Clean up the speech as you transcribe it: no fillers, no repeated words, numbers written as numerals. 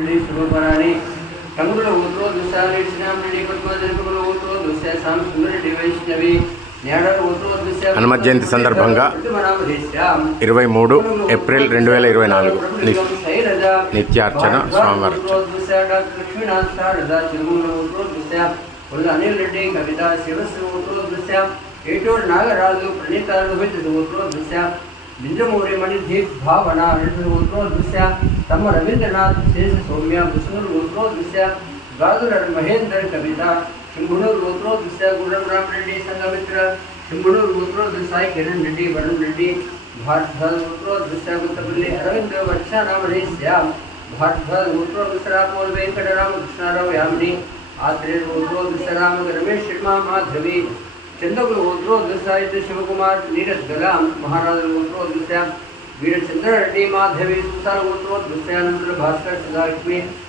రెడ్డి శుభపరాణి తమ్ముల ఊర్లో దుశాలి శ్రీరామ్ రెడ్డి పద్మజనకుల ఊర్లో దుశా సాంస్కృతి వైష్ణవి హనుమత్ జయంతి సందర్భంగా 23 ఏప్రిల్ 2024 నిత్యార్చన స్వామివారి అనిల్ రెడ్డి కవిత ఏటూరు నాగరాజు ప్రణీతాలు బింజమూరి మణిదీప్ భావన తమ రవీంద్రనాథ్ శేష సౌమ్య ముసుగులు గాజుల మహేందర్ కవిత शिंगूर गोत्रो दुस्या गुरम राम रेड्डी संगमित्र शिंगूर गोत्रो दुसाई किरण रेड्डी वरुण रेड्डी भारद्वाज गोत्रो दुस्या गुत्तपल्ली अरविंद वर्षा राम श्याम भारद्वाज गोत्रो दुसरा पोल वेंकटराम कृष्णाराव यामिनी आत्रेय गोत्रो दुसराम रमेश शर्मा माधवी चंद्रगुल गोत्रो दुसाई शिवकुमार नीरज गलाम महाराज गोत्रो दुस्या वीरचंद्र रेड्डी माधवी सुसार गोत्रो दुस्यानंद भास्कर सदालक्ष्मी